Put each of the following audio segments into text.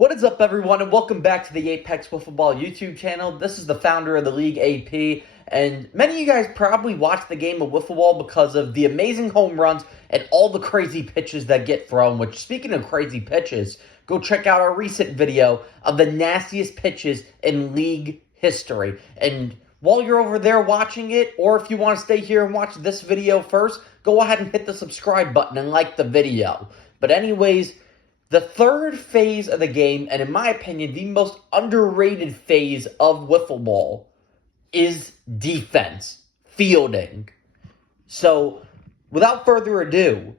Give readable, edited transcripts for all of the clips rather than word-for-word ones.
What is up, everyone, and welcome back to the Apex Wiffle Ball YouTube channel. This is the founder of the league, AP, and many of you guys probably watch the game of Wiffle Ball because of the amazing home runs and all the crazy pitches that get thrown, which, speaking of crazy pitches, go check out our recent video of the nastiest pitches in league history. And while you're over there watching it, or if you want to stay here and watch this video first, go ahead and hit the subscribe button and like the video. But anyways, the third phase of the game, and in my opinion, the most underrated phase of Wiffle Ball, is defense, fielding. So, without further ado,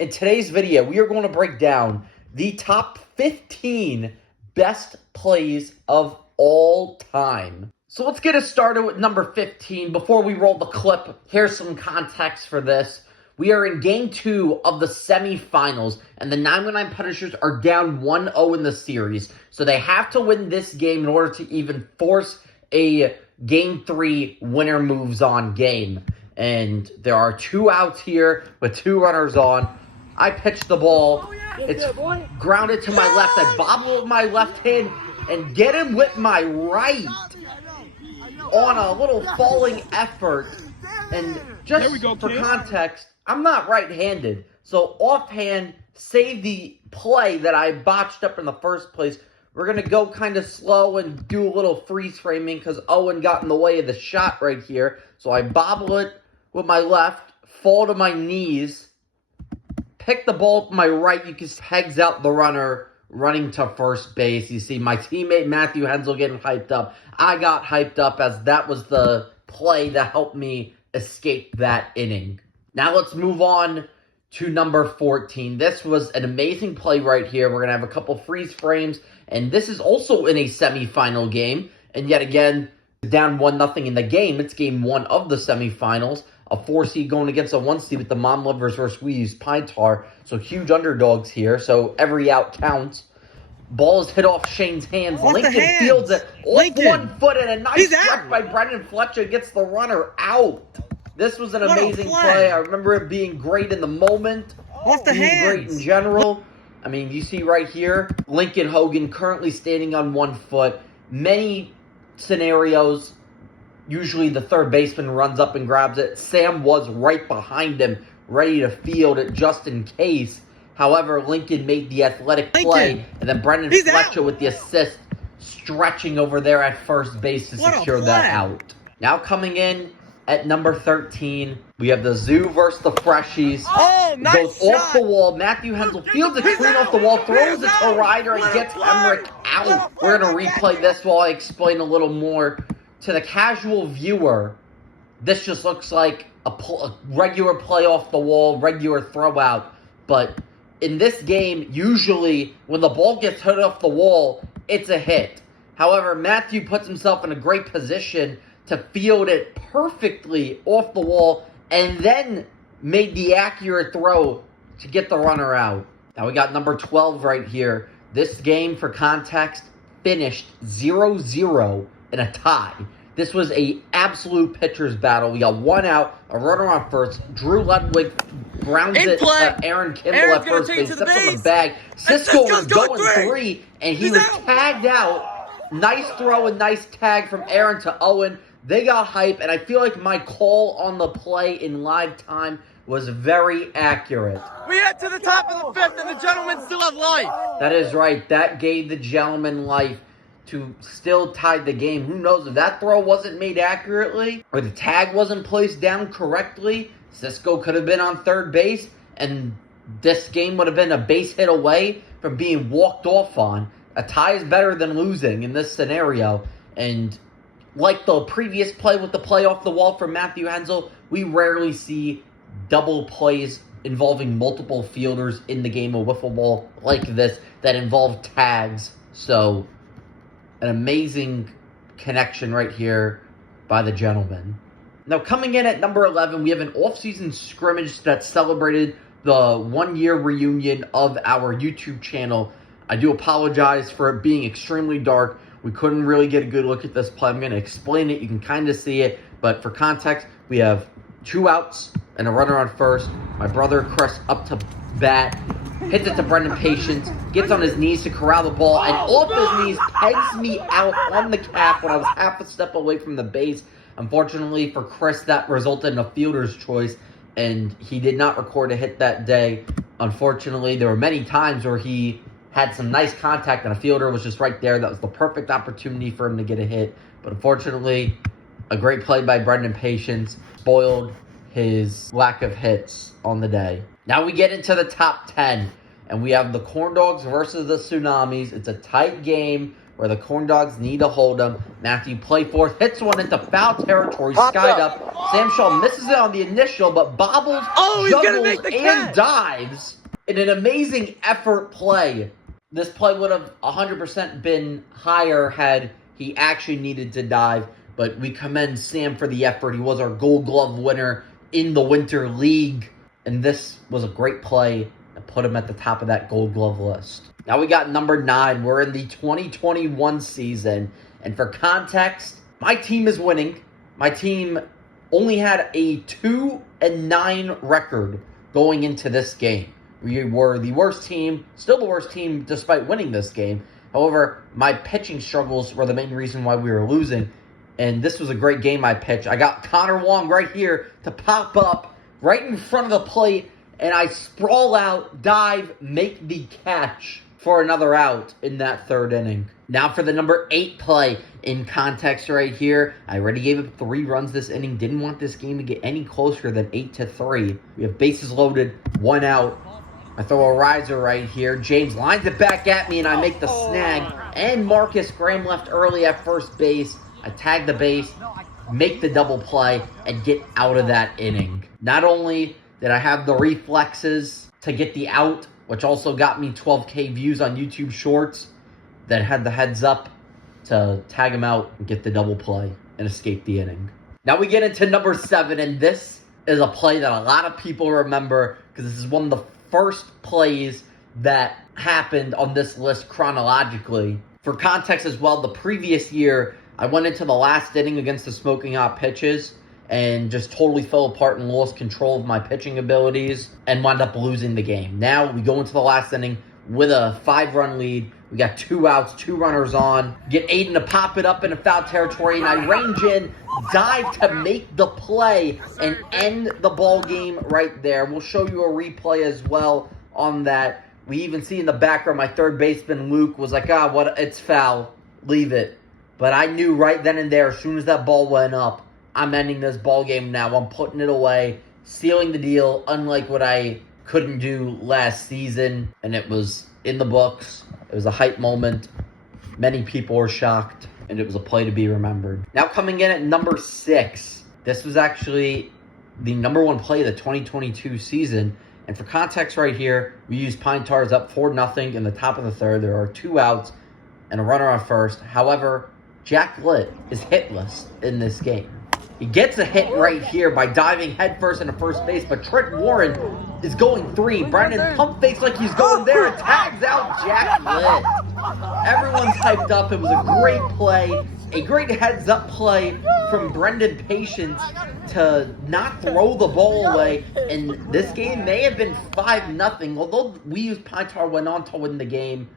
in today's video, we are going to break down the top 15 best plays of all time. So let's get us started with number 15. Before we roll the clip, here's some context for this. We are in Game 2 of the semifinals, and the 919 Punishers are down 1-0 in the series. So they have to win this game in order to even force a Game 3 winner moves on game. And there are 2 outs here with 2 runners on. I pitch the ball. It's grounded to my left. I bobble with my left hand and get him with my right on a little falling effort. And just for context, I'm not right-handed, so offhand, save the play that I botched up in the first place. We're going to go kind of slow and do a little freeze framing because Owen got in the way of the shot right here. So I bobble it with my left, fall to my knees, pick the ball with my right. You can pegs out the runner running to first base. You see my teammate Matthew Hensel getting hyped up. I got hyped up as that was the play that helped me escape that inning. Now let's move on to number 14. This was an amazing play right here. We're going to have a couple freeze frames, and this is also in a semifinal game. And yet again, down 1-0 in the game. It's game 1 of the semifinals. A 4 seed going against a 1 seed with the Mom Lovers versus We Use Pine Tar. So huge underdogs here. So every out counts. Ball is hit off Shane's hands. Lincoln fields it off 1 foot, and a nice strike by Brendan Fletcher gets the runner out. This was an amazing play. I remember it being great in the moment. Off the hands. Great in general. I mean, you see right here, Lincoln Hogan currently standing on 1 foot. Many scenarios, usually the third baseman runs up and grabs it. Sam was right behind him, ready to field it just in case. However, Lincoln made the athletic play, and then Brendan Fletcher with the assist, stretching over there at first base to secure that out. Now coming in at number 13, we have the Zoo versus the Freshies. Oh, nice goes shot. off the wall. Matthew Hensel fields it clean off the wall, throws it to Ryder, and gets Emmerich out. We're going to replay this while I explain a little more. To the casual viewer, this just looks like a regular play off the wall, regular throw out. But in this game, usually when the ball gets hit off the wall, it's a hit. However, Matthew puts himself in a great position to field it perfectly off the wall and then made the accurate throw to get the runner out. Now we got number 12 right here. This game, for context, finished 0-0 in a tie. This was a absolute pitcher's battle. We got 1 out, a runner on first. Drew Ludwig grounds it to Aaron Kimball at first base. Steps on the bag. Cisco was going 3, and he was tagged out. Nice throw and nice tag from Aaron to Owen. They got hype, and I feel like my call on the play in live time was very accurate. We head to the top of the 5th, and the gentlemen still have life. That is right. That gave the gentleman life to still tie the game. Who knows if that throw wasn't made accurately or the tag wasn't placed down correctly, Cisco could have been on third base, and this game would have been a base hit away from being walked off on. A tie is better than losing in this scenario, and like the previous play with the play off the wall from Matthew Hensel, we rarely see double plays involving multiple fielders in the game of Wiffle Ball like this that involve tags. So, an amazing connection right here by the gentleman. Now, coming in at number 11, we have an off-season scrimmage that celebrated the 1-year reunion of our YouTube channel. I do apologize for it being extremely dark. We couldn't really get a good look at this play. I'm going to explain it. You can kind of see it. But for context, we have 2 outs and a runner on first. My brother Chris up to bat, hits it to Brendan Patience, gets on his knees to corral the ball, and off his knees pegs me out on the cap when I was half a step away from the base. Unfortunately for Chris, that resulted in a fielder's choice, and he did not record a hit that day. Unfortunately, there were many times where he had some nice contact and a fielder was just right there. That was the perfect opportunity for him to get a hit. But unfortunately, a great play by Brendan Patience spoiled his lack of hits on the day. Now we get into the top 10, and we have the Corn Dogs versus the Tsunamis. It's a tight game where the Corn Dogs need to hold them. Matthew Playforth hits one into foul territory, skied up. Sam Shaw misses it on the initial, but bobbles, juggles, and dives in an amazing effort play. This play would have 100% been higher had he actually needed to dive, but we commend Sam for the effort. He was our Gold Glove winner in the Winter League, and this was a great play to put him at the top of that Gold Glove list. Now we got number 9. We're in the 2021 season, and for context, my team is winning. My team only had a 2-9 record going into this game. We were the worst team, still the worst team despite winning this game. However, my pitching struggles were the main reason why we were losing. And this was a great game I pitched. I got Connor Wong right here to pop up right in front of the plate. And I sprawl out, dive, make the catch for another out in that 3rd inning. Now for the number 8 play. In context right here, I already gave up 3 runs this inning. Didn't want this game to get any closer than 8-3. We have bases loaded, 1 out. I throw a riser right here. James lines it back at me, and I make the snag. And Marcus Graham left early at first base. I tag the base, make the double play, and get out of that inning. Not only did I have the reflexes to get the out, which also got me 12K views on YouTube Shorts, that had the heads up to tag him out and get the double play and escape the inning. Now we get into number 7, and this is a play that a lot of people remember because this is one of the first plays that happened on this list chronologically. For context as well, the previous year, I went into the last inning against the Smoking Hot Pitches and just totally fell apart and lost control of my pitching abilities and wound up losing the game. Now we go into the last inning with a 5-run lead. We got 2 outs, 2 runners on. Get Aiden to pop it up into foul territory, and I range in, dive to make the play, and end the ball game right there. We'll show you a replay as well on that. We even see in the background my third baseman, Luke, was like, it's foul. Leave it. But I knew right then and there, as soon as that ball went up, I'm ending this ball game now. I'm putting it away, sealing the deal, unlike what I couldn't do last season, and it was in the books. It was a hype moment. Many people were shocked, and it was a play to be remembered. Now coming in at number 6. This was actually the number 1 play of the 2022 season. And for context right here, we used Pine Tars up 4-0 in the top of the 3rd. There are 2 outs and a runner on first. However, Jack Litt is hitless in this game. He gets a hit right here by diving headfirst into first base, but Trent Warren is going 3. Brandon pump fakes like he's going there and tags out Jack Litt. Everyone's hyped up. It was a great play, a great heads-up play from Brendan Patience to not throw the ball away. And this game may have been 5-0. Although we used Pine Tar went on to win the game,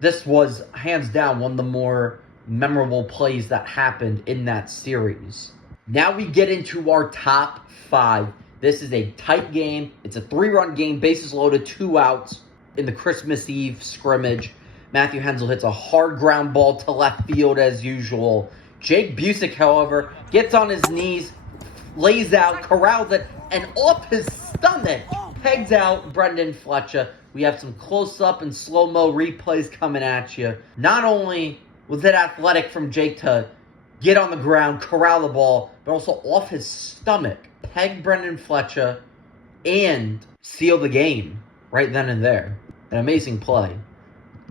this was hands down one of the more memorable plays that happened in that series. Now we get into our top 5. This is a tight game. It's a 3-run game, bases loaded, 2 outs in the Christmas Eve scrimmage. Matthew Hensel hits a hard ground ball to left field as usual. Jake Busick, however, gets on his knees, lays out, corrals it, and off his stomach, pegs out Brendan Fletcher. We have some close-up and slow-mo replays coming at you. Not only was it athletic from Jake to get on the ground, corral the ball, but also off his stomach, peg Brendan Fletcher, and seal the game right then and there. An amazing play.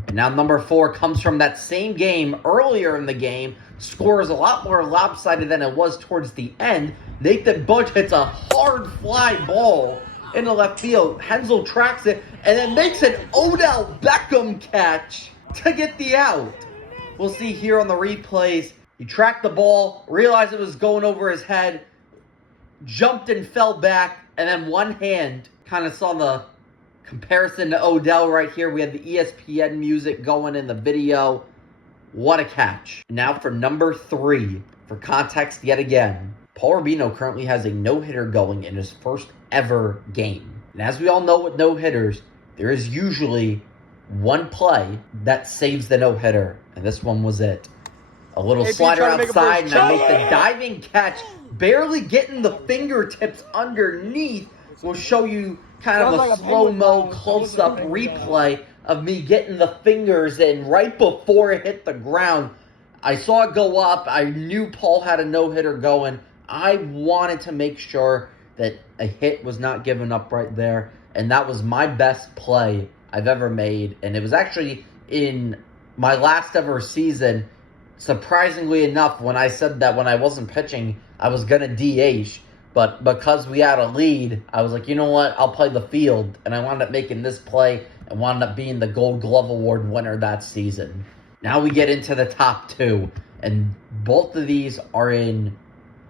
And now number 4 comes from that same game earlier in the game. Score is a lot more lopsided than it was towards the end. Nathan Bush hits a hard fly ball into left field. Hensel tracks it and then makes an Odell Beckham catch to get the out. We'll see here on the replays. He tracked the ball, realized it was going over his head, jumped and fell back, and then one hand kind of saw the comparison to Odell right here. We had the ESPN music going in the video. What a catch. Now for number 3, for context yet again, Paul Rubino currently has a no-hitter going in his first ever game. And as we all know with no-hitters, there is usually one play that saves the no-hitter, and this one was it. A little slider outside, and I make the diving catch, barely getting the fingertips underneath. We'll show you kind of a slow-mo, close-up replay of me getting the fingers in right before it hit the ground. I saw it go up. I knew Paul had a no-hitter going. I wanted to make sure that a hit was not given up right there, and that was my best play I've ever made. And it was actually in my last ever season. Surprisingly enough, when I said that when I wasn't pitching, I was going to DH. But because we had a lead, I was like, you know what? I'll play the field. And I wound up making this play and wound up being the Gold Glove Award winner that season. Now we get into the top 2. And both of these are in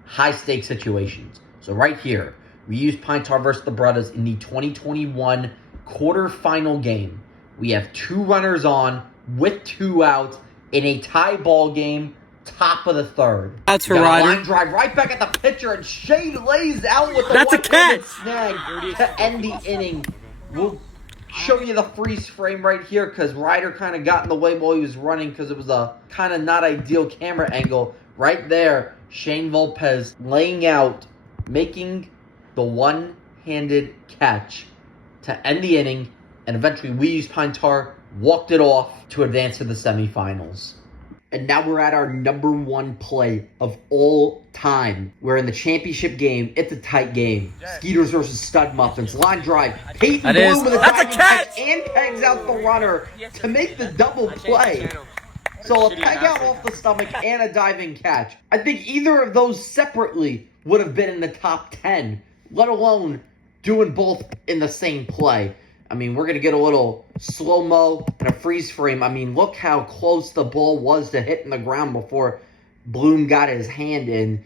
high-stakes situations. So right here, we use Pine Tar versus the Brothers in the 2021 quarterfinal game. We have 2 runners on with 2 outs in a tie ball game, top of the 3rd. That's for Ryder. Line drive right back at the pitcher, and Shane lays out with the That's a catch. snag to end the inning. We'll show you the freeze frame right here because Ryder kind of got in the way while he was running because it was a kind of not ideal camera angle. Right there, Shane Volpez laying out, making the one-handed catch to end the inning, and eventually we used Pine Tar, walked it off to advance to the semifinals. And now we're at our number 1 play of all time. We're in the championship game. It's a tight game. Skeeters versus Stud Muffins. Line drive. Peyton Blue with a diving catch and pegs out the runner to make the double play. So a peg out off the stomach and a diving catch. I think either of those separately would have been in the top 10, let alone doing both in the same play. I mean, we're going to get a little slow-mo and a freeze frame. I mean, look how close the ball was to hitting the ground before Bloom got his hand in.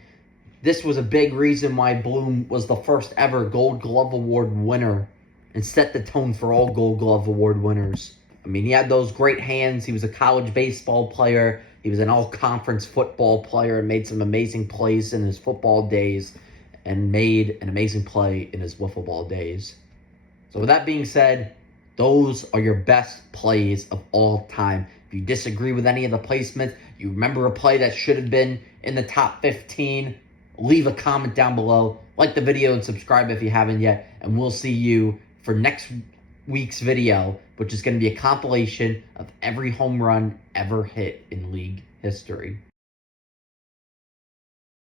This was a big reason why Bloom was the first ever Gold Glove Award winner and set the tone for all Gold Glove Award winners. I mean, he had those great hands. He was a college baseball player. He was an all-conference football player and made some amazing plays in his football days and made an amazing play in his wiffle ball days. So with that being said, those are your best plays of all time. If you disagree with any of the placements, you remember a play that should have been in the top 15, leave a comment down below. Like the video and subscribe if you haven't yet. And we'll see you for next week's video, which is going to be a compilation of every home run ever hit in league history.